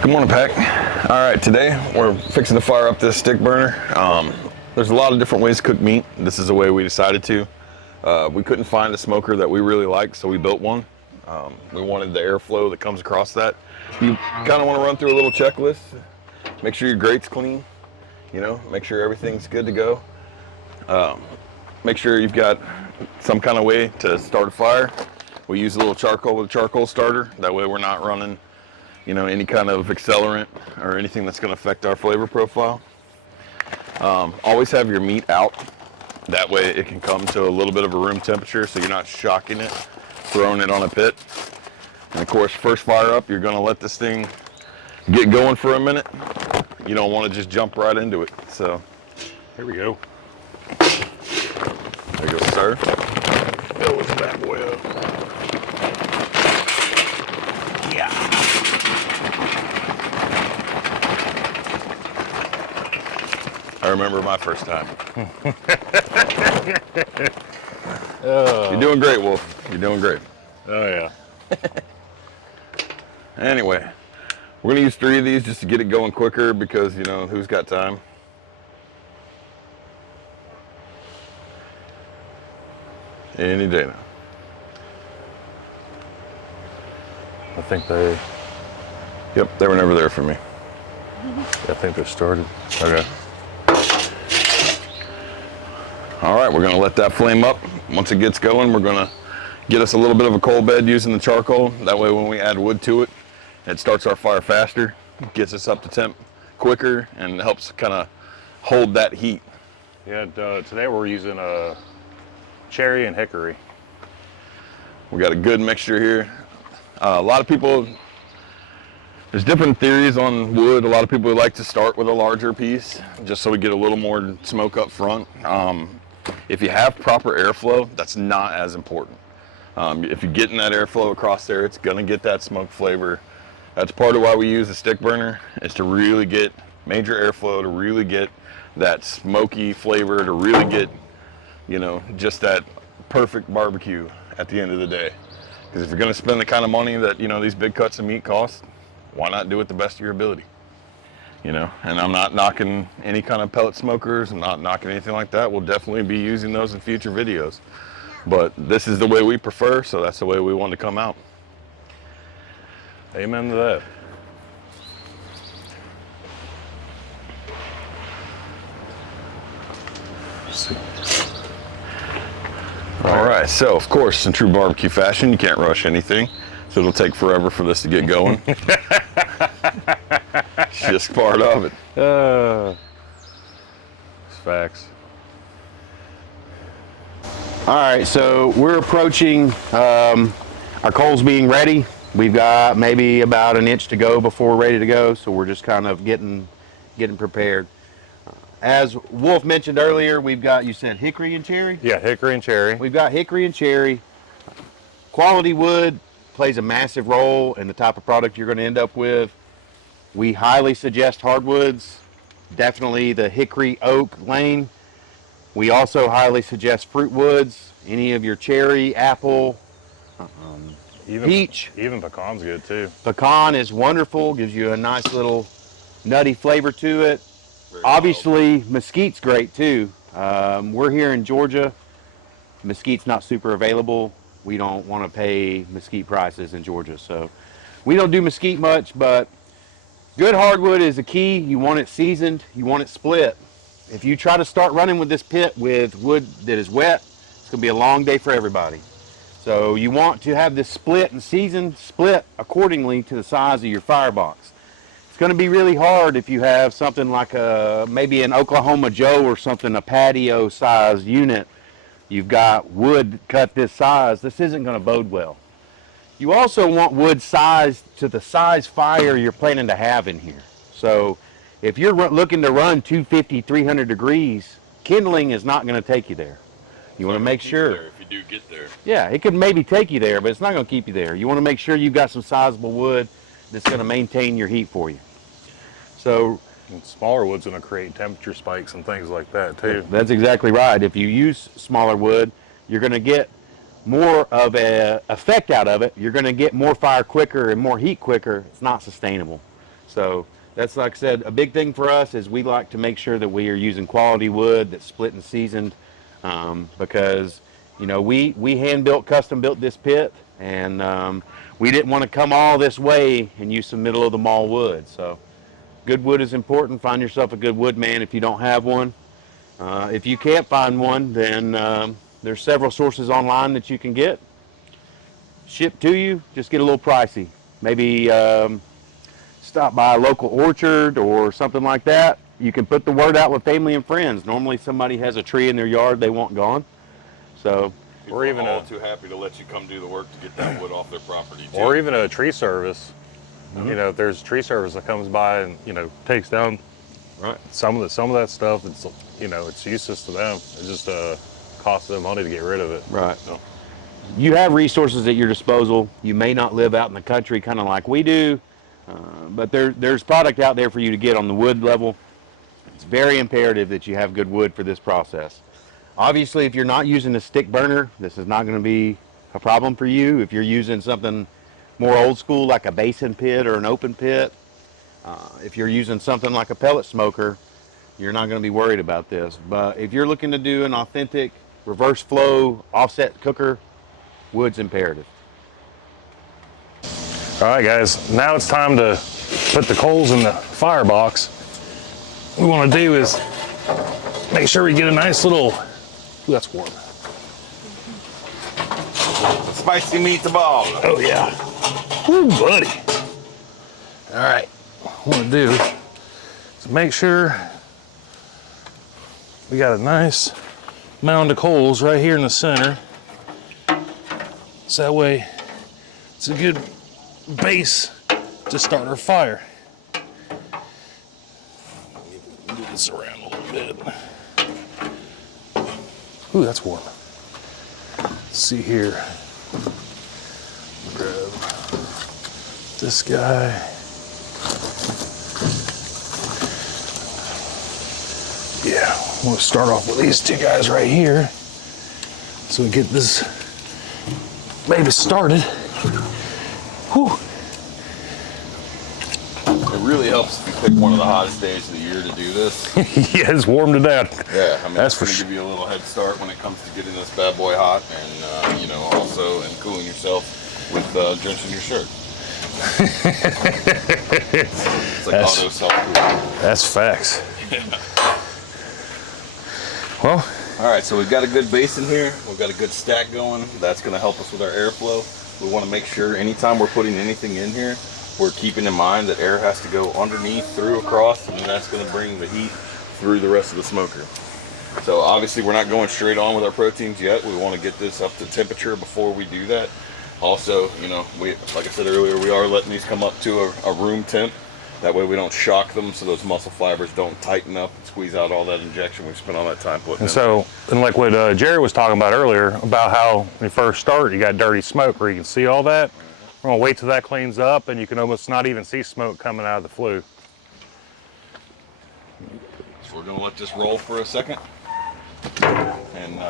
Good morning, Pack. All right, today we're fixing to fire up this stick burner. There's a lot of different ways to cook meat. This is the way we decided to. We couldn't find a smoker that we really liked, so we built one. We wanted the airflow that comes across that. You kind of want to run through a little checklist. Make sure your grate's clean. You know, make sure everything's good to go. Make sure you've got some kind of way to start a fire. We use a little charcoal with a charcoal starter. That way we're not running any kind of accelerant or anything that's going to affect our flavor profile. Always have your meat out. That way it can come to a little bit of a room temperature so you're not shocking it, throwing it on a pit. And of course, first fire up, you're going to let this thing get going for a minute. You don't want to just jump right into it. So here we go. There you go, sir. Fill this bad boy up. I remember my first time. You're doing great, Wolf. You're doing great. Oh, yeah. Anyway, we're going to use 3 of these just to get it going quicker because, who's got time? Any day now. I think they... Yep, they were never there for me. I think they started. Okay. All right, we're going to let that flame up. Once it gets going, we're going to get us a little bit of a coal bed using the charcoal. That way when we add wood to it, it starts our fire faster, gets us up to temp quicker, and helps kind of hold that heat. Yeah, today we're using cherry and hickory. We got a good mixture here. A lot of people, there's different theories on wood. A lot of people like to start with a larger piece just so we get a little more smoke up front. If you have proper airflow, that's not as important. If you're getting that airflow across there, it's gonna get that smoke flavor. That's part of why we use a stick burner, is to really get major airflow, to really get that smoky flavor, to really get, just that perfect barbecue at the end of the day. Because if you're gonna spend the kind of money that, these big cuts of meat cost, why not do it the best of your ability? And I'm not knocking any kind of pellet smokers. I'm not knocking anything like that. We'll definitely be using those in future videos. But this is the way we prefer, so that's the way we want to come out. Amen to that. All right, so of course, in true barbecue fashion, you can't rush anything. So it'll take forever for this to get going. It's just part of it. It's facts. All right, so we're approaching our coals being ready. We've got maybe about an inch to go before we're ready to go, so we're just kind of getting prepared. As Wolf mentioned earlier, we've got, you said hickory and cherry? Yeah, hickory and cherry. We've got hickory and cherry. Quality wood plays a massive role in the type of product you're going to end up with. We highly suggest hardwoods, definitely the hickory, oak, lane. We also highly suggest fruit woods, any of your cherry, apple, peach. Even pecan's good too. Pecan is wonderful, gives you a nice little nutty flavor to it. Obviously, mesquite's great too. We're here in Georgia. Mesquite's not super available. We don't want to pay mesquite prices in Georgia, so we don't do mesquite much, but good hardwood is the key. You want it seasoned, you want it split. If you try to start running with this pit with wood that is wet, it's going to be a long day for everybody. So you want to have this split and seasoned, split accordingly to the size of your firebox. It's going to be really hard if you have something like maybe an Oklahoma Joe or something, a patio size unit. You've got wood cut this size. This isn't going to bode well. You also want wood sized to the size fire you're planning to have in here. So if you're looking to run 250, 300 degrees, kindling is not going to take you there. You want to make sure. If you do get there. Yeah, it could maybe take you there, but it's not going to keep you there. You want to make sure you've got some sizable wood that's going to maintain your heat for you. So And smaller wood's going to create temperature spikes and things like that too. that's exactly right. If you use smaller wood, you're going to get more of an effect out of it. You're going to get more fire quicker and more heat quicker. It's not sustainable. So that's, like I said, a big thing for us is we like to make sure that we are using quality wood that's split and seasoned, because you know we hand built, custom built this pit, and we didn't want to come all this way and use some middle of the mall wood. So good wood is important. Find yourself a good wood man if you don't have one. If you can't find one, then there's several sources online that you can get shipped to you. Just get a little pricey. Maybe stop by a local orchard or something like that. You can put the word out with family and friends. Normally somebody has a tree in their yard they want gone. So People or even are all too happy to let you come do the work to get that wood off their property too. or even a tree service. You know, if there's a tree service that comes by and, you know, takes down some of that stuff, it's, you know, it's useless to them. It just costs them money to get rid of it. right. So, You have resources at your disposal. You may not live out in the country kind of like we do, but there's product out there for you to get on the wood level. It's very imperative that you have good wood for this process. Obviously, if you're not using a stick burner, this is not going to be a problem for you. If you're using something more old school like a basin pit or an open pit, if you're using something like a pellet smoker, you're not going to be worried about this. But if you're looking to do an authentic reverse flow offset cooker, wood's imperative. all right, guys, now it's time to put the coals in the firebox. What we want to do is make sure we get a nice little, ooh, that's warm. Spicy meatball. Oh yeah. Ooh, buddy. All right, what I want to do is make sure we got a nice mound of coals right here in the center. So that way it's a good base to start our fire. Move this around a little bit. Ooh, that's warm. Let's see here. Grab this guy. Yeah, I'm gonna start off with these two guys right here so we get this baby started. Whew. It really helps if you pick one of the hottest days of the year to do this. Yeah, it's warm to death. Yeah, I mean, That's that's for going to give you a little head start when it comes to getting this bad boy hot, and you know, also and cooling yourself with drenching your shirt. It's like auto self-cooling. That's facts. Well, all right, so we've got a good base in here. We've got a good stack going. That's going to help us with our airflow. We want to make sure anytime we're putting anything in here, we're keeping in mind that air has to go underneath, through, across, and that's going to bring the heat through the rest of the smoker. So obviously we're not going straight on with our proteins yet. We want to get this up to temperature before we do that. Also, you know, like I said earlier, we are letting these come up to a room temp. That way we don't shock them, so those muscle fibers don't tighten up and squeeze out all that injection we spent all that time putting in. and so, and like what Jerry was talking about earlier, about how when you first start, you got dirty smoke where you can see all that. We're gonna wait till that cleans up and you can almost not even see smoke coming out of the flue. So we're gonna let this roll for a second, and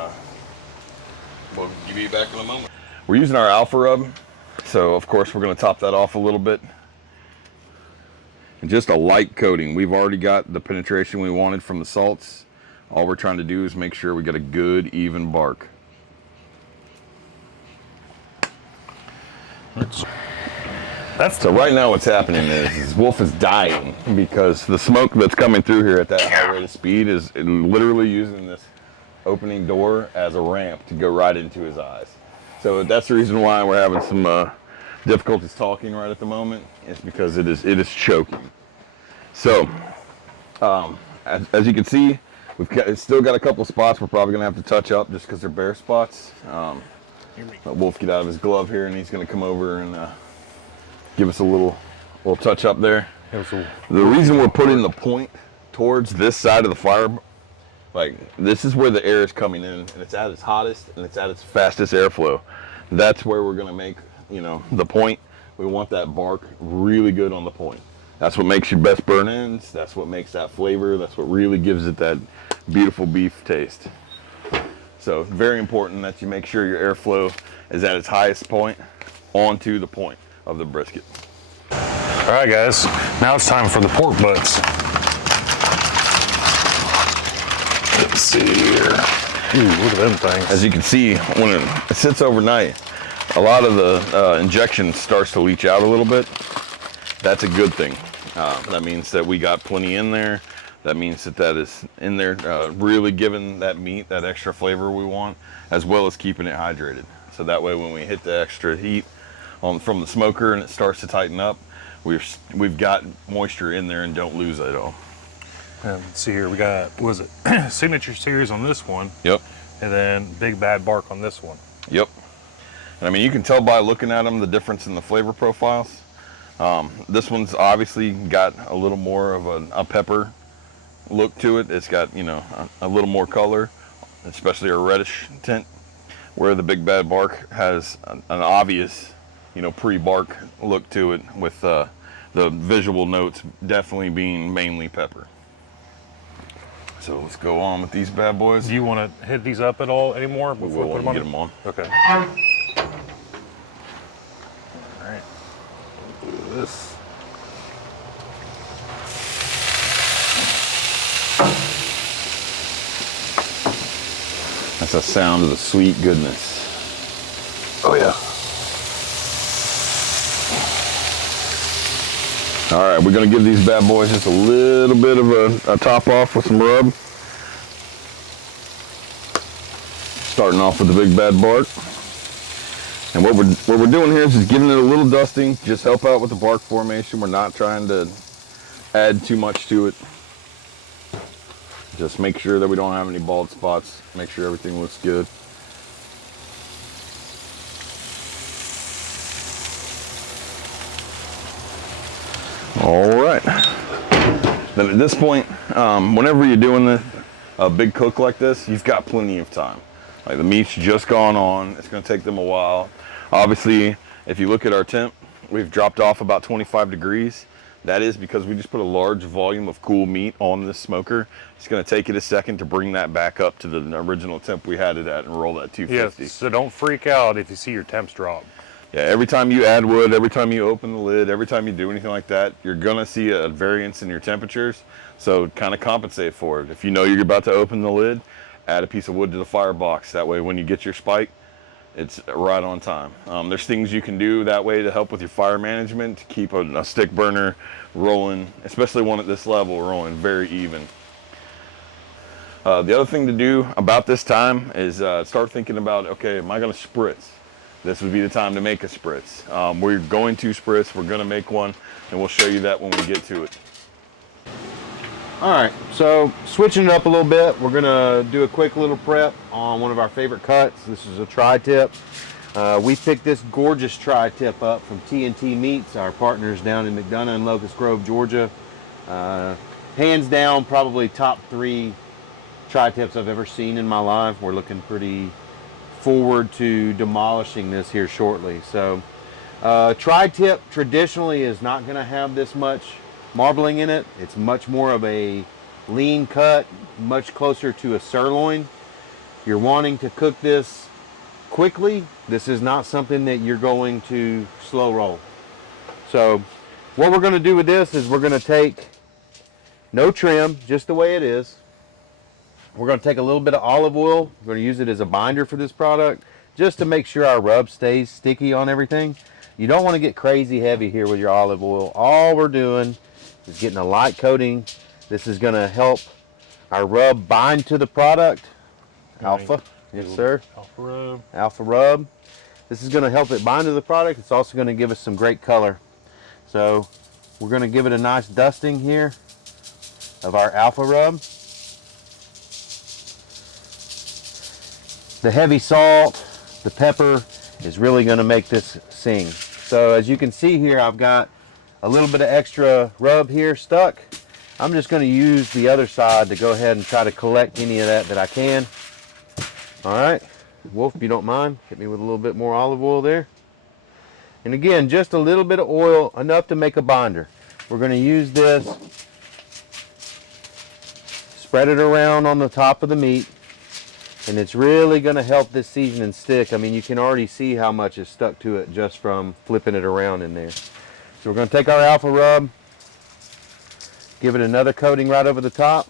we'll give you back in a moment. We're using our alpha rub, so of course we're gonna top that off a little bit. And just a light coating. We've already got the penetration we wanted from the salts. All we're trying to do is make sure we get a good, even bark. So right now what's happening is Wolf is dying because the smoke that's coming through here at that high rate of speed is literally using this opening door as a ramp to go right into his eyes. So that's the reason why we're having some difficulties talking right at the moment. It's because it is choking. So as you can see, it's still got a couple spots we're probably gonna have to touch up just because they're bare spots. Let Wolf get out of his glove here, and he's gonna come over and give us a little touch up there. The reason we're putting the point towards this side of the fire, like this is where the air is coming in, and it's at its hottest and it's at its fastest airflow. That's where we're gonna make, you know, the point. We want that bark really good on the point. That's what makes your best burn ends. That's what makes that flavor. That's what really gives it that beautiful beef taste. So very important that you make sure your airflow is at its highest point onto the point of the brisket. All right, guys, now it's time for the pork butts. Let's see here. Ooh, look at them things. As you can see, when it sits overnight, a lot of the injection starts to leach out a little bit. That's a good thing. That means that we got plenty in there. That means that that is in there, really giving that meat that extra flavor we want, as well as keeping it hydrated. So that way when we hit the extra heat from the smoker and it starts to tighten up, we've got moisture in there and don't lose it at all. Let's see here, we got, what is it, Signature Series on this one. Yep. And then Big Bad Bark on this one. Yep. And I mean, you can tell by looking at them the difference in the flavor profiles. This one's obviously got a little more of a pepper look to it. It's got, you know, a little more color, especially a reddish tint, where the Big Bad Bark has an obvious, you know, pre-bark look to it, with the visual notes definitely being mainly pepper. So let's go on with these bad boys. Do you want to hit these up at all anymore before we put them on? Get them on. Okay. All right. Do this. That's the sound of the sweet goodness. Oh yeah. All right, we're gonna give these bad boys just a little bit of a top off with some rub. Starting off with the Big Bad Bark. And what we're doing here is just giving it a little dusting, just help out with the bark formation. We're not trying to add too much to it. Just make sure that we don't have any bald spots. Make sure everything looks good. All right. Then at this point, whenever you're doing a big cook like this, you've got plenty of time. Like, the meat's just gone on. It's going to take them a while. Obviously, if you look at our temp, we've dropped off about 25 degrees. That is because we just put a large volume of cool meat on this smoker. It's going to take it a second to bring that back up to the original temp we had it at and roll that 250. Yes, so don't freak out if you see your temps drop. Yeah, every time you add wood, every time you open the lid, every time you do anything like that, you're gonna see a variance in your temperatures. So kind of compensate for it. If you know you're about to open the lid, add a piece of wood to the firebox. That way when you get your spike, it's right on time. There's things you can do that way to help with your fire management, to keep a stick burner rolling, especially one at this level, rolling very even. The other thing to do about this time is start thinking about, okay, am I gonna spritz? This would be the time to make a spritz. We're going to spritz, we're gonna make one, and we'll show you that when we get to it. All right, so switching it up a little bit, we're gonna do a quick little prep on one of our favorite cuts. This is a tri-tip. We picked this gorgeous tri-tip up from T&T Meats, our partners down in McDonough and Locust Grove, Georgia. Hands down, probably top 3 tri-tips I've ever seen in my life. We're looking pretty forward to demolishing this here shortly. So tri-tip traditionally is not going to have this much marbling in it. It's much more of a lean cut, much closer to a sirloin. You're wanting to cook this quickly. This is not something that you're going to slow roll. So what we're going to do with this is we're going to take no trim, just the way it is. We're going to take a little bit of olive oil. We're going to use it as a binder for this product, just to make sure our rub stays sticky on everything. You don't want to get crazy heavy here with your olive oil. All we're doing is getting a light coating. This is going to help our rub bind to the product. Alpha, yes sir. Alpha rub. Alpha rub. This is going to help it bind to the product. It's also going to give us some great color. So we're going to give it a nice dusting here of our alpha rub. The heavy salt, the pepper is really going to make this sing. So as you can see here, I've got a little bit of extra rub here stuck. I'm just going to use the other side to go ahead and try to collect any of that I can. All right, Wolf, if you don't mind, hit me with a little bit more olive oil there. And again, just a little bit of oil, enough to make a binder. We're going to use this, spread it around on the top of the meat. And it's really going to help this seasoning stick. I mean, you can already see how much is stuck to it just from flipping it around in there. So So we're going to take our alpha rub, give it another coating right over the top.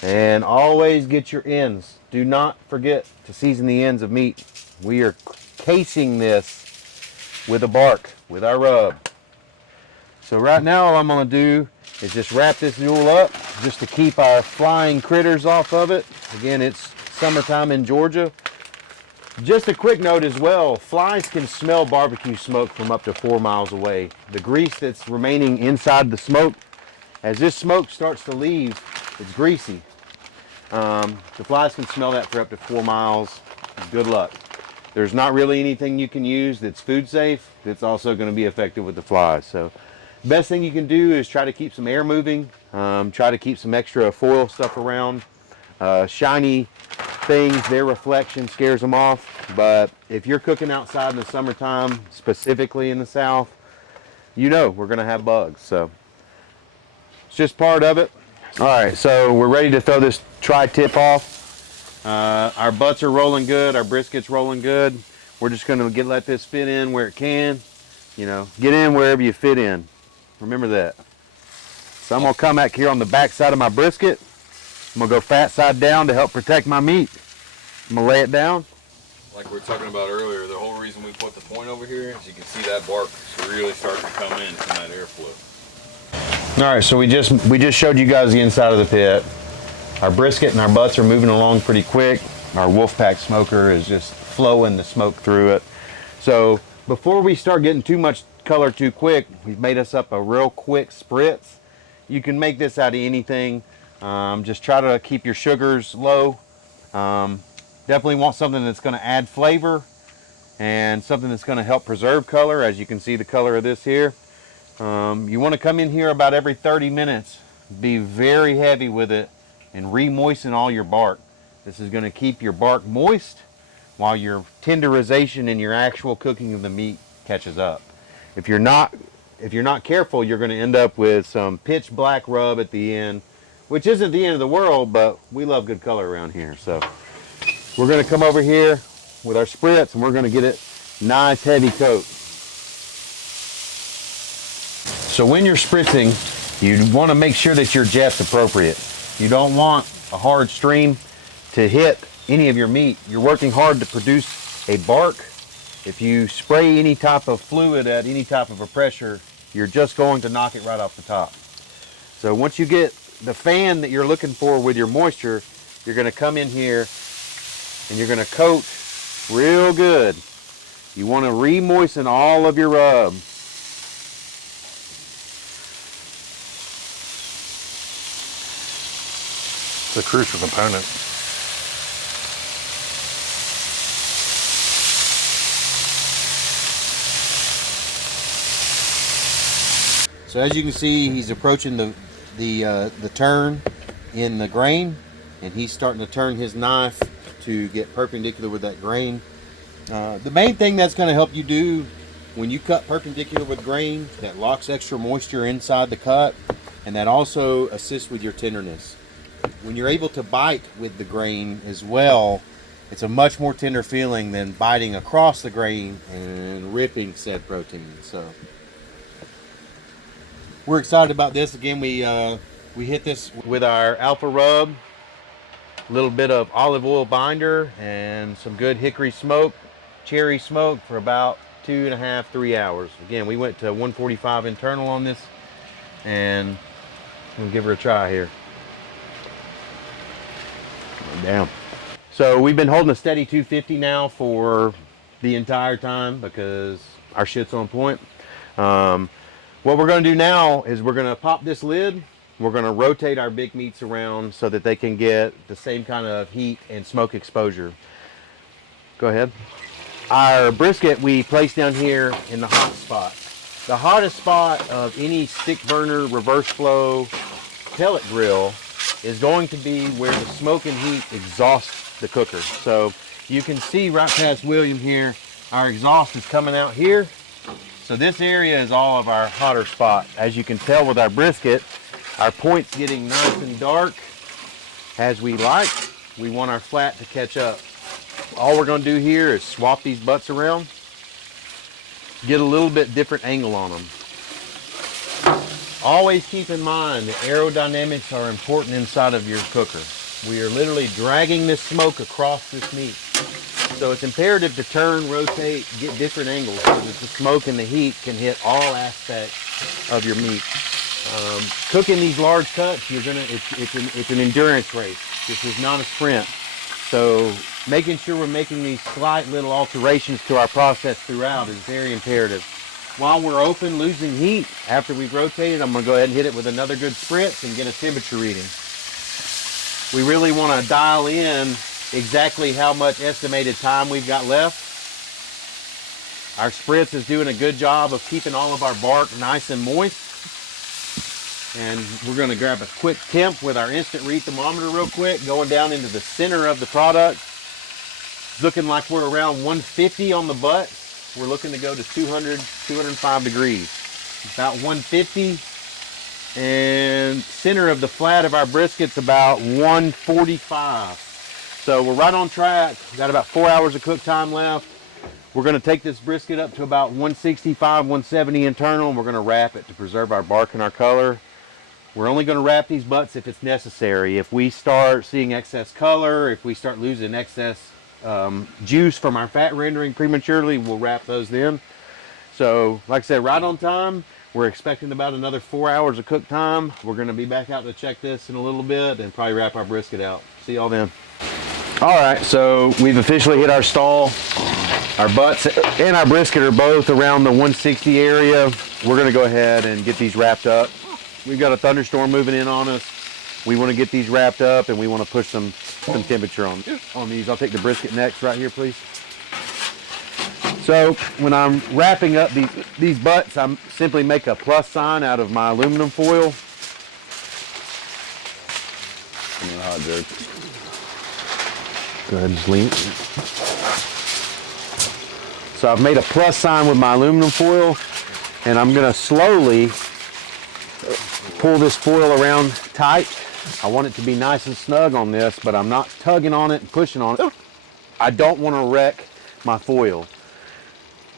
And always get your ends. Do not forget to season the ends of meat. We are casing this with a bark, with our rub. So right now all I'm going to do is just wrap this jewel up just to keep our flying critters off of it. Again, it's summertime in Georgia. Just a quick note as well, flies can smell barbecue smoke from up to 4 miles away. The grease that's remaining inside the smoke, as this smoke starts to leave, it's greasy. The flies can smell that for up to 4 miles. Good luck. There's not really anything you can use that's food safe that's also going to be effective with the flies. So best thing you can do is try to keep some air moving, try to keep some extra foil stuff around. Shiny things, their reflection scares them off, but if you're cooking outside in the summertime, specifically in the South, you know we're going to have bugs. So it's just part of it. All right, so we're ready to throw this tri-tip off. Our butts are rolling good, our brisket's rolling good. We're just going to let this fit in where it can. You know, get in wherever you fit in. Remember that. So I'm going to come back here on the back side of my brisket. I'm going to go fat side down to help protect my meat. I'm going to lay it down. Like we were talking about earlier, the whole reason we put the point over here is you can see that bark really starting to come in from that airflow. All right, so we just showed you guys the inside of the pit. Our brisket and our butts are moving along pretty quick. Our Wolfpack smoker is just flowing the smoke through it. So before we start getting too much color too quick, we've made us up a real quick spritz. You can make this out of anything. Just try to keep your sugars low. Definitely want something that's going to add flavor and something that's going to help preserve color. As you can see the color of this here. You want to come in here about every 30 minutes. Be very heavy with it and re-moisten all your bark. This is going to keep your bark moist while your tenderization and your actual cooking of the meat catches up. If you're not careful, you're going to end up with some pitch black rub at the end, which isn't the end of the world, but we love good color around here. So we're going to come over here with our spritz and we're going to get it nice heavy coat. So when you're spritzing, you want to make sure that your jet's appropriate. You don't want a hard stream to hit any of your meat. You're working hard to produce a bark. If you spray any type of fluid at any type of a pressure, you're just going to knock it right off the top. So once you get the fan that you're looking for with your moisture, you're going to come in here and you're going to coat real good. You want to re-moisten all of your rub. It's a crucial component. So as you can see, he's approaching the turn in the grain, and he's starting to turn his knife to get perpendicular with that grain. The main thing that's going to help you do when you cut perpendicular with grain, that locks extra moisture inside the cut, and that also assists with your tenderness. When you're able to bite with the grain as well, it's a much more tender feeling than biting across the grain and ripping said protein. So we're excited about this. Again, we hit this with our alpha rub, a little bit of olive oil binder, and some good hickory smoke, cherry smoke for about 2.5 to 3 hours. Again, we went to 145 internal on this, and we'll give her a try here. Down. So we've been holding a steady 250 now for the entire time because our shit's on point. What we're going to do now is we're going to pop this lid. We're going to rotate our big meats around so that they can get the same kind of heat and smoke exposure. Go ahead. Our brisket we place down here in the hot spot. The hottest spot of any stick burner reverse flow pellet grill is going to be where the smoke and heat exhausts the cooker. So you can see right past William here, our exhaust is coming out here. So this area is all of our hotter spot. As you can tell with our brisket, our point's getting nice and dark as we like. We want our flat to catch up. All we're going to do here is swap these butts around. get a little bit different angle on them. Always keep in mind that aerodynamics are important inside of your cooker. We are literally dragging this smoke across this meat. So it's imperative to turn, rotate, get different angles so that the smoke and the heat can hit all aspects of your meat. Cooking these large cuts, it's an endurance race. This is not a sprint. So making sure we're making these slight little alterations to our process throughout is very imperative. While we're open, losing heat, after we've rotated, I'm going to go ahead and hit it with another good spritz and get a temperature reading. We really want to dial in exactly how much estimated time we've got left. Our spritz is doing a good job of keeping all of our bark nice and moist. And we're going to grab a quick temp with our instant read thermometer real quick, going down into the center of the product. It's looking like we're around 150 on the butt. We're looking to go to 200, 205 degrees. About 150. And center of the flat of our brisket's about 145. So we're right on track. We've got about 4 hours of cook time left. We're going to take this brisket up to about 165, 170 internal, and we're going to wrap it to preserve our bark and our color. We're only going to wrap these butts if it's necessary. If we start seeing excess color, if we start losing excess juice from our fat rendering prematurely, we'll wrap those then. So, like I said, right on time. We're expecting about another 4 hours of cook time. We're going to be back out to check this in a little bit and probably wrap our brisket out. See y'all then. All right, so we've officially hit our stall. Our butts and our brisket are both around the 160 area. We're going to go ahead and get these wrapped up. We've got a thunderstorm moving in on us. We want to get these wrapped up and we want to push some temperature on these. I'll take the brisket next right here, please. So when I'm wrapping up these butts, I simply make a plus sign out of my aluminum foil. Hot jerk. Go ahead and just lean it. So I've made a plus sign with my aluminum foil, and I'm going to slowly pull this foil around tight. I want it to be nice and snug on this, but I'm not tugging on it and pushing on it. I don't want to wreck my foil.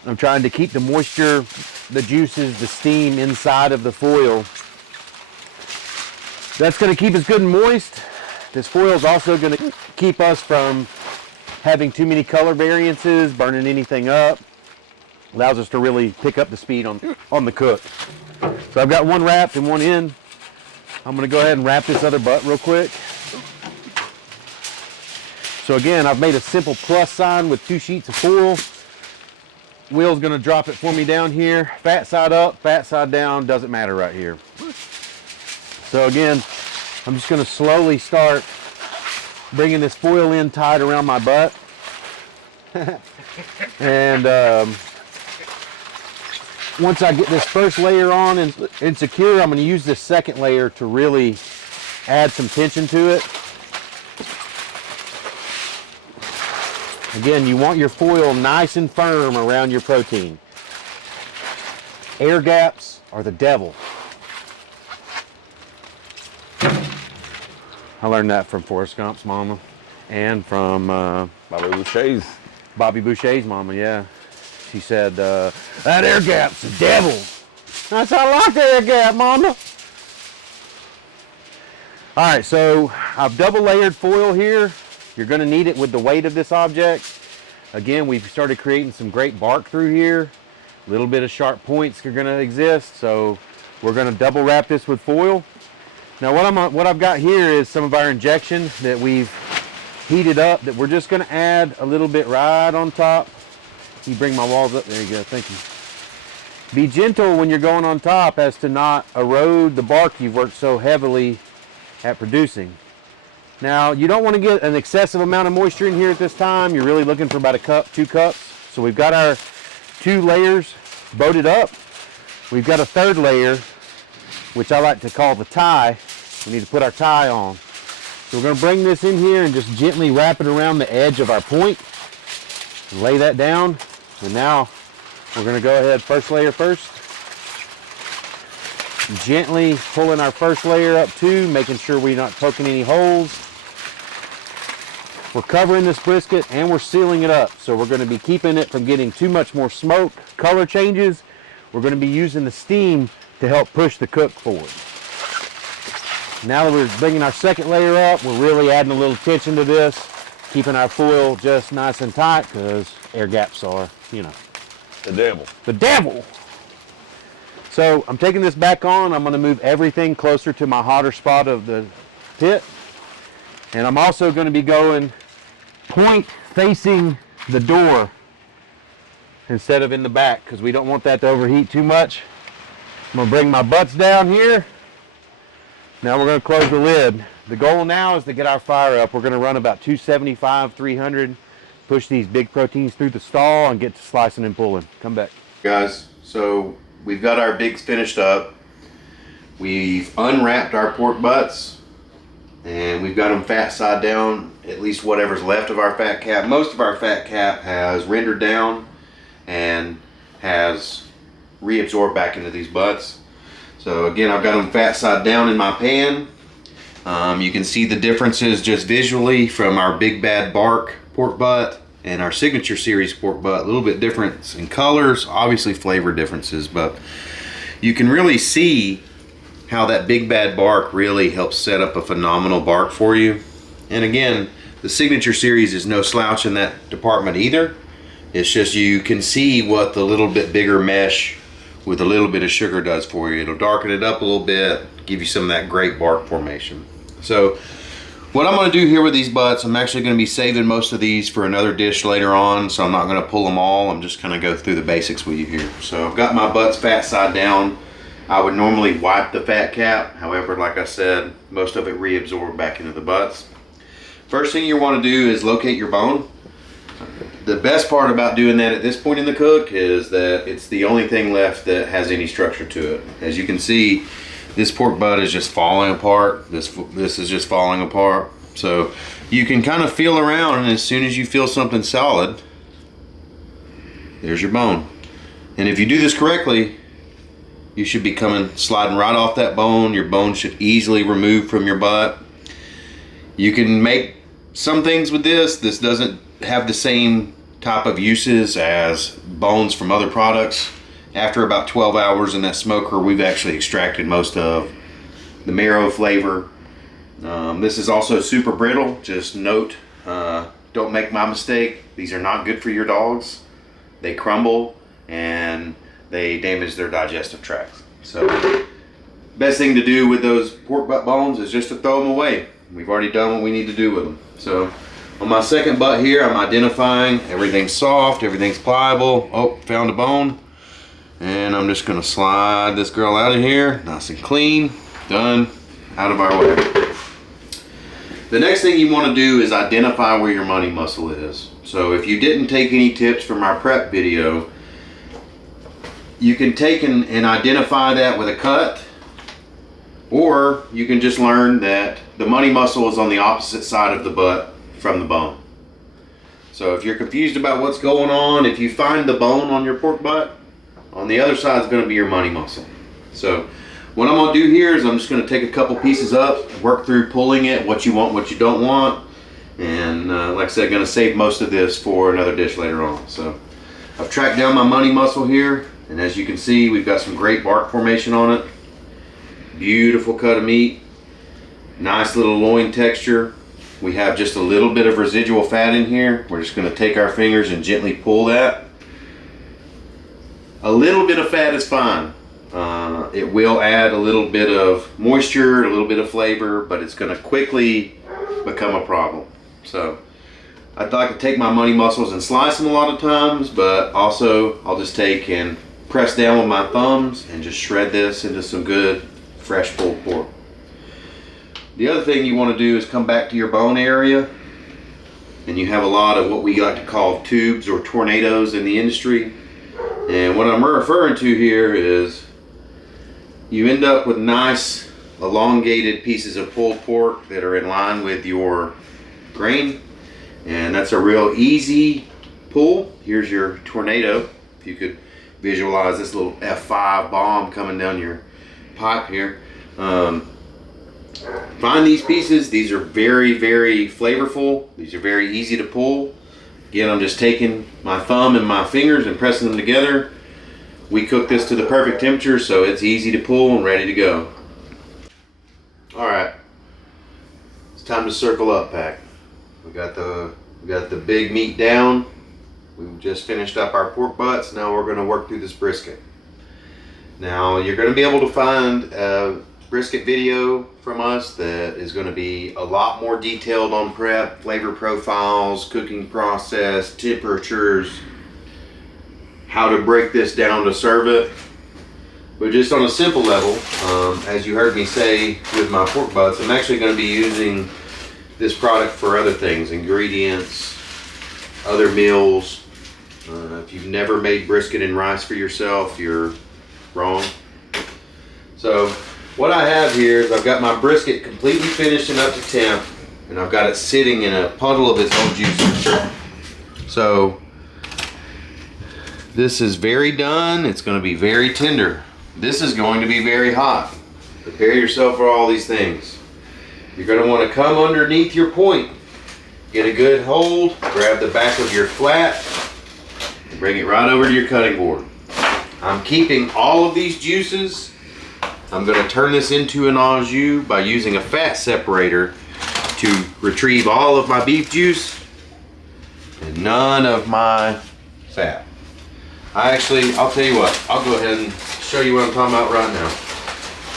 I'm trying to keep the moisture, the juices, the steam inside of the foil. That's going to keep us good and moist. This foil is also going to keep us from having too many color variances, burning anything up. Allows us to really pick up the speed on the cook. So I've got one wrapped and one in. I'm going to go ahead and wrap this other butt real quick. So again, I've made a simple plus sign with 2 sheets of foil. Will's going to drop it for me down here. Fat side up, fat side down, doesn't matter right here. So again, I'm just going to slowly start bringing this foil in tight around my butt. And once I get this first layer on and secure, I'm going to use this second layer to really add some tension to it. Again, you want your foil nice and firm around your protein. Air gaps are the devil. I learned that from Forrest Gump's mama and from Bobby Boucher's mama, yeah. She said, that air gap's the devil. I said, I like the air gap, mama. All right, so I've double layered foil here. You're going to need it with the weight of this object. Again, we've started creating some great bark through here. A little bit of sharp points are going to exist, so we're going to double wrap this with foil. Now what I've got here is some of our injection that we've heated up that we're just going to add a little bit right on top. You bring my walls up. There you go. Thank you. Be gentle when you're going on top as to not erode the bark you've worked so heavily at producing. Now, you don't want to get an excessive amount of moisture in here at this time. You're really looking for about a cup, 2 cups. So we've got our 2 layers boated up. We've got a third layer, which I like to call the tie. We need to put our tie on. So we're going to bring this in here and just gently wrap it around the edge of our point. Lay that down. And now we're going to go ahead, first layer first. Gently pulling our first layer up too, making sure we're not poking any holes. We're covering this brisket and we're sealing it up. So we're going to be keeping it from getting too much more smoke, color changes. We're going to be using the steam to help push the cook forward. Now that we're bringing our second layer up, we're really adding a little tension to this, keeping our foil just nice and tight because air gaps are, you know, The devil. the devil. So I'm taking this back on. I'm going to move everything closer to my hotter spot of the pit. And I'm also going to be going point facing the door instead of in the back because we don't want that to overheat too much. I'm going to bring my butts down here. Now we're going to close the lid. The goal now is to get our fire up. We're going to run about 275, 300, push these big proteins through the stall and get to slicing and pulling. Come back. Guys, so we've got our bigs finished up. We've unwrapped our pork butts and we've got them fat side down, at least whatever's left of our fat cap. Most of our fat cap has rendered down and has reabsorbed back into these butts. So again, I've got them fat side down in my pan. You can see the differences just visually from our Big Bad Bark pork butt and our Signature Series pork butt. A little bit difference in colors, obviously flavor differences, but you can really see how that Big Bad Bark really helps set up a phenomenal bark for you. And again, the Signature Series is no slouch in that department either. It's just you can see what the little bit bigger mesh with a little bit of sugar does for you. It'll darken it up a little bit, give you some of that great bark formation. So what I'm going to do here with these butts, I'm actually going to be saving most of these for another dish later on, so I'm not going to pull them all. I'm just going to go through the basics with you here. So I've got my butts fat side down. I would normally wipe the fat cap. However, like I said, most of it reabsorbed back into the butts. First thing you want to do is locate your bone. The best part about doing that at this point in the cook is that it's the only thing left that has any structure to it. As you can see, this pork butt is just falling apart. This is just falling apart. So you can kind of feel around, and as soon as you feel something solid, there's your bone. And if you do this correctly, you should be sliding right off that bone. Your bone should easily remove from your butt. You can make some things with this. This doesn't have the same type of uses as bones from other products. After about 12 hours in that smoker, we've actually extracted most of the marrow flavor. This is also super brittle. Just note, don't make my mistake. These are not good for your dogs. They crumble and they damage their digestive tracts. So best thing to do with those pork butt bones is just to throw them away. We've already done what we need to do with them. So on my second butt here, I'm identifying everything's soft, everything's pliable. Oh, found a bone. And I'm just gonna slide this girl out of here, nice and clean, done, out of our way. The next thing you wanna do is identify where your money muscle is. So if you didn't take any tips from our prep video, you can take and identify that with a cut, or you can just learn that the money muscle is on the opposite side of the butt from the bone. So if you're confused about what's going on, if you find the bone on your pork butt, on the other side is going to be your money muscle. So what I'm going to do here is I'm just going to take a couple pieces up, work through pulling it, what you want, what you don't want, and like I said, going to save most of this for another dish later on. So I've tracked down my money muscle here, and as you can see, we've got some great bark formation on it. Beautiful cut of meat, nice little loin texture. We have just a little bit of residual fat in here. We're just going to take our fingers and gently pull that. A little bit of fat is fine. It will add a little bit of moisture, a little bit of flavor, but it's going to quickly become a problem. So I'd like to take my money muscles and slice them a lot of times, but also I'll just take and press down with my thumbs and just shred this into some good fresh pulled pork. The other thing you want to do is come back to your bone area, and you have a lot of what we like to call tubes or tornadoes in the industry. And what I'm referring to here is you end up with nice elongated pieces of pulled pork that are in line with your grain, and that's a real easy pull. Here's your tornado. If you could visualize this little F5 bomb coming down your pipe here. Find these pieces. These are very, very flavorful. These are very easy to pull. Again, I'm just taking my thumb and my fingers and pressing them together. We cook this to the perfect temperature, so it's easy to pull and ready to go. All right, it's time to circle up, Pack. We got the big meat down. We've just finished up our pork butts. Now we're going to work through this brisket. Now you're going to be able to find a brisket video from us that is going to be a lot more detailed on prep, flavor profiles, cooking process, temperatures, how to break this down to serve it. But just on a simple level, as you heard me say with my pork butts, I'm actually going to be using this product for other things, ingredients, other meals. If you've never made brisket and rice for yourself, you're wrong. So what I have here is I've got my brisket completely finished and up to temp, and I've got it sitting in a puddle of its own juices. So this is very done. It's going to be very tender. This is going to be very hot. Prepare yourself for all these things. You're going to want to come underneath your point, get a good hold, grab the back of your flat, and bring it right over to your cutting board. I'm keeping all of these juices. I'm going to turn this into an au jus by using a fat separator to retrieve all of my beef juice and none of my fat. I'll tell you what, I'll go ahead and show you what I'm talking about right now.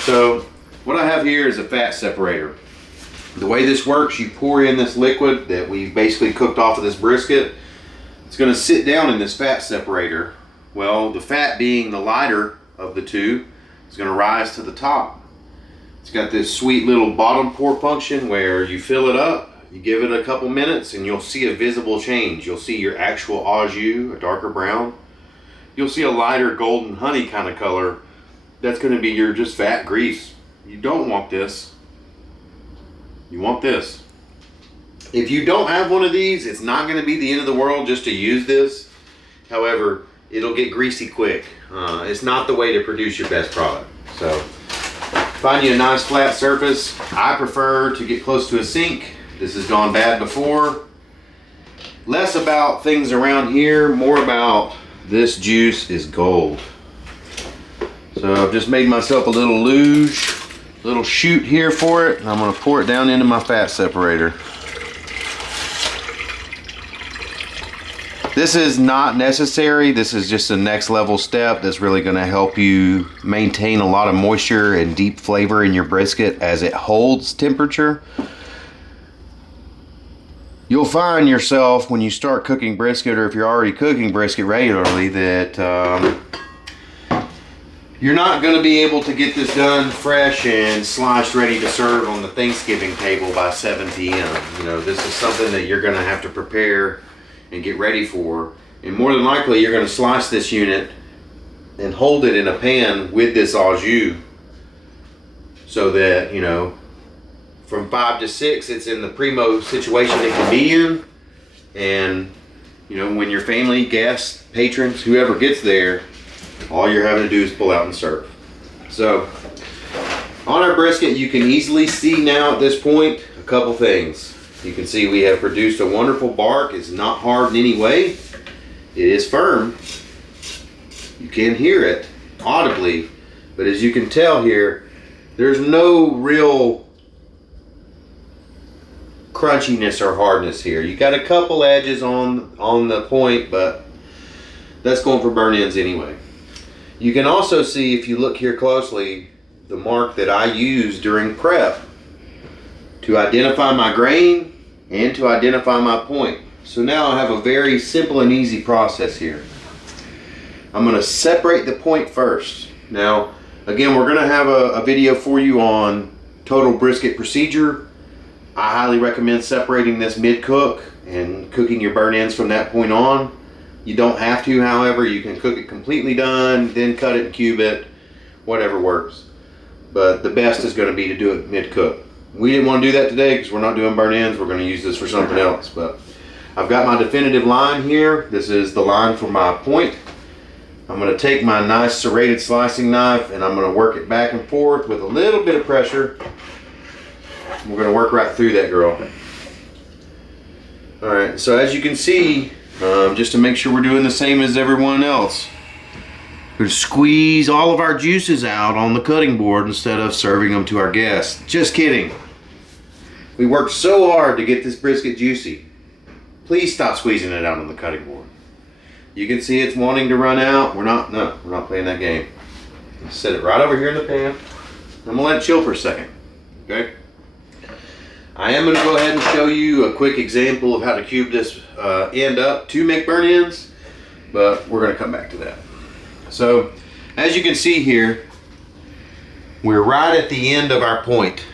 So what I have here is a fat separator. The way this works, you pour in this liquid that we basically cooked off of this brisket. It's going to sit down in this fat separator. Well, the fat being the lighter of the two is going to rise to the top. It's got this sweet little bottom pour function where you fill it up, you give it a couple minutes, and you'll see a visible change. You'll see your actual au jus, a darker brown. You'll see a lighter golden honey kind of color. That's going to be your just fat grease. You don't want this. You want this. If you don't have one of these, it's not going to be the end of the world just to use this. However, it'll get greasy quick. It's not the way to produce your best product. So find you a nice flat surface. I prefer to get close to a sink. This has gone bad before. Less about things around here, more about this juice is gold. So I've just made myself a little luge, little chute here for it, and I'm going to pour it down into my fat separator. This is not necessary. This is just a next level step that's really going to help you maintain a lot of moisture and deep flavor in your brisket as it holds temperature. You'll find yourself when you start cooking brisket, or if you're already cooking brisket regularly, that you're not going to be able to get this done fresh and sliced ready to serve on the Thanksgiving table by 7 p.m. You know, this is something that you're going to have to prepare and get ready for. And more than likely, you're going to slice this unit and hold it in a pan with this au jus so that, you know, from 5 to 6, it's in the primo situation it can be in. And, you know, when your family, guests, patrons, whoever gets there, all you're having to do is pull out and serve. So, on our brisket, you can easily see now at this point a couple things. You can see we have produced a wonderful bark. It's not hard in any way. It is firm. You can hear it audibly, but as you can tell here, there's no real crunchiness or hardness here. You got a couple edges on the point, but that's going for burn ends anyway. You can also see, if you look here closely, the mark that I used during prep to identify my grain and to identify my point. So now I have a very simple and easy process here. I'm going to separate the point first. Now, again, we're going to have a video for you on total brisket procedure. I highly recommend separating this mid-cook and cooking your burn ends from that point on. You don't have to, however, you can cook it completely done, then cut it and cube it, whatever works. But the best is going to be to do it mid-cook. We didn't want to do that today because we're not doing burn ends. We're going to use this for something else. But I've got my definitive line here. This is the line for my point. I'm going to take my nice serrated slicing knife and I'm going to work it back and forth with a little bit of pressure We're gonna work right through that girl. All right, so as you can see, just to make sure we're doing the same as everyone else, we're gonna squeeze all of our juices out on the cutting board instead of serving them to our guests. Just kidding. We worked so hard to get this brisket juicy. Please stop squeezing it out on the cutting board. You can see it's wanting to run out. We're not playing that game. Set it right over here in the pan. I'm gonna let it chill for a second, okay? I am gonna go ahead and show you a quick example of how to cube this end up to make burn ends, but we're gonna come back to that. So, as you can see here, we're right at the end of our point.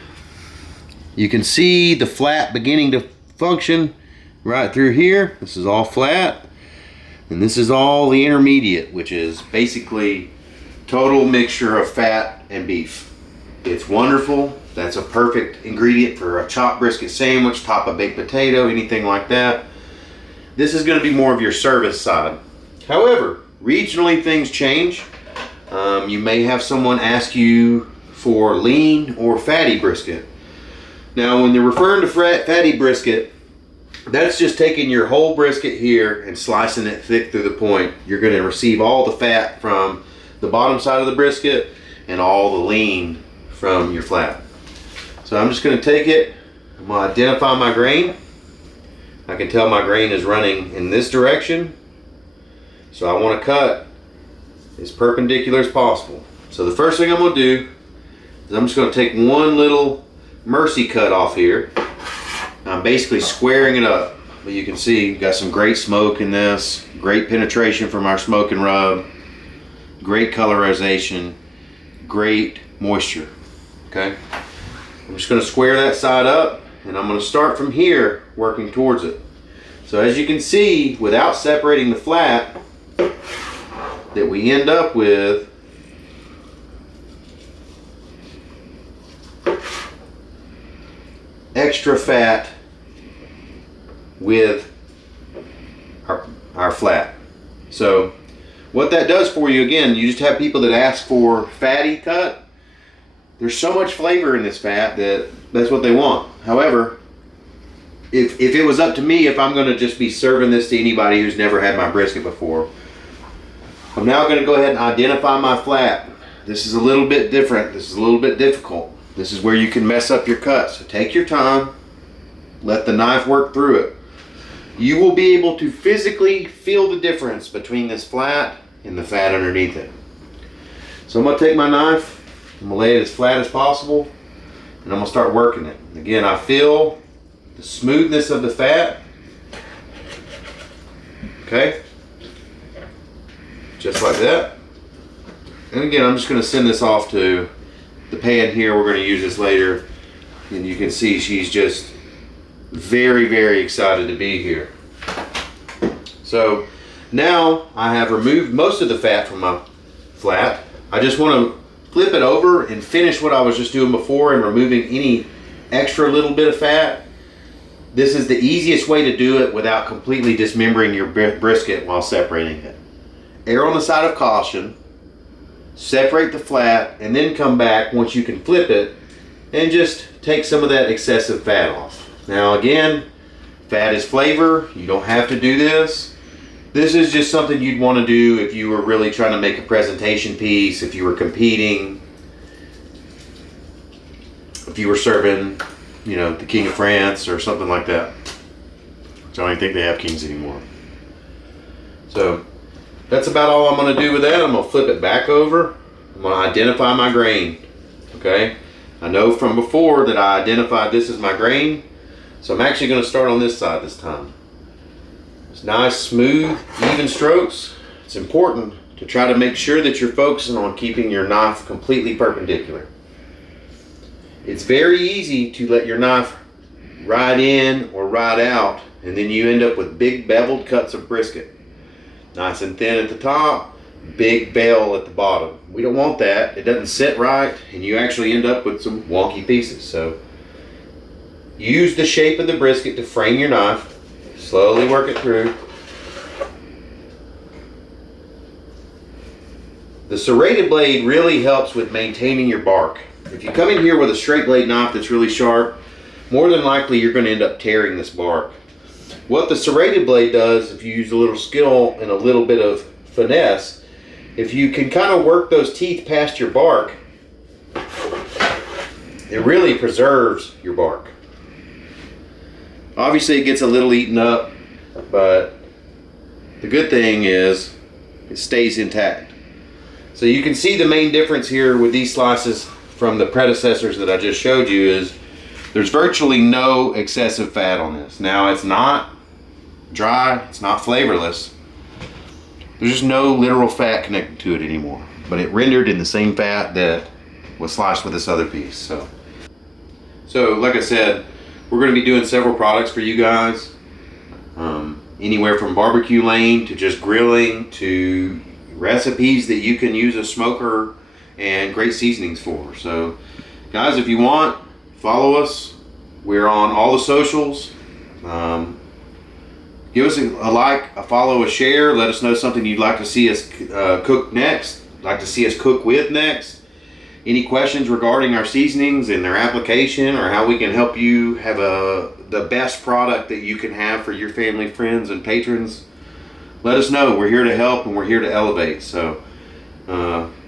You can see the flat beginning to function right through here. This is all flat, and this is all the intermediate, which is basically total mixture of fat and beef. It's wonderful. That's a perfect ingredient for a chopped brisket sandwich, top of baked potato, anything like that. This is going to be more of your service side. However, regionally things change. You may have someone ask you for lean or fatty brisket. Now, when they're referring to fatty brisket, that's just taking your whole brisket here and slicing it thick through the point. You're going to receive all the fat from the bottom side of the brisket and all the lean from your flat. So I'm just going to take it, I'm going to identify my grain. I can tell my grain is running in this direction. So I want to cut as perpendicular as possible. So the first thing I'm going to do is I'm just going to take one little mercy cut off here. I'm basically squaring it up. But you can see we've got some great smoke in this, great penetration from our smoking rub, great colorization, great moisture. Okay. I'm just going to square that side up, and I'm going to start from here working towards it. So as you can see, without separating the flat, that we end up with extra fat with our flat. So what that does for you, again, you just have people that ask for fatty cut. There's so much flavor in this fat that that's what they want. However, if it was up to me, if I'm going to just be serving this to anybody who's never had my brisket before, I'm now going to go ahead and identify my flat. This is a little bit different. This is a little bit difficult. This is where you can mess up your cut. So take your time. Let the knife work through it. You will be able to physically feel the difference between this flat and the fat underneath it. So I'm going to take my knife. I'm going to lay it as flat as possible, and I'm going to start working it. Again, I feel the smoothness of the fat. Okay? Just like that. And again, I'm just going to send this off to the pan here. We're going to use this later. And you can see she's just very, very excited to be here. So now I have removed most of the fat from my flat. I just want to flip it over and finish what I was just doing before and removing any extra little bit of fat. This is the easiest way to do it without completely dismembering your brisket while separating it. Err on the side of caution, separate the flat, and then come back once you can flip it and just take some of that excessive fat off. Now again, fat is flavor. You don't have to do this. This is just something you'd want to do if you were really trying to make a presentation piece, if you were competing, if you were serving, you know, the King of France or something like that. Which I don't even think they have kings anymore. So that's about all I'm going to do with that. I'm going to flip it back over. I'm going to identify my grain. Okay. I know from before that I identified this as my grain. So I'm actually going to start on this side this time. It's nice, smooth, even strokes. It's important to try to make sure that you're focusing on keeping your knife completely perpendicular. It's very easy to let your knife ride in or ride out, and then you end up with big beveled cuts of brisket. Nice and thin at the top, big bell at the bottom. We don't want that. It doesn't sit right, and you actually end up with some wonky pieces. So use the shape of the brisket to frame your knife. Slowly work it through. The serrated blade really helps with maintaining your bark. If you come in here with a straight blade knife that's really sharp, more than likely you're going to end up tearing this bark. What the serrated blade does, if you use a little skill and a little bit of finesse, if you can kind of work those teeth past your bark, it really preserves your bark. Obviously it gets a little eaten up, but the good thing is it stays intact. So you can see the main difference here with these slices from the predecessors that I just showed you is there's virtually no excessive fat on this. Now it's not dry, it's not flavorless. There's just no literal fat connected to it anymore, but it rendered in the same fat that was sliced with this other piece. So like I said, we're going to be doing several products for you guys. Anywhere from barbecue lane to just grilling to recipes that you can use a smoker and great seasonings for. So guys, if you want, follow us. We're on all the socials. Give us a like, a follow, a share. Let us know something you'd like to see us cook next, like to see us cook with next. Any questions regarding our seasonings and their application, or how we can help you have the best product that you can have for your family, friends, and patrons, let us know. We're here to help and we're here to elevate. So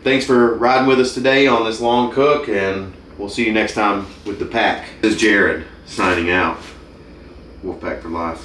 thanks for riding with us today on this long cook, and we'll see you next time with the pack. This is Jared signing out. Wolfpack for life.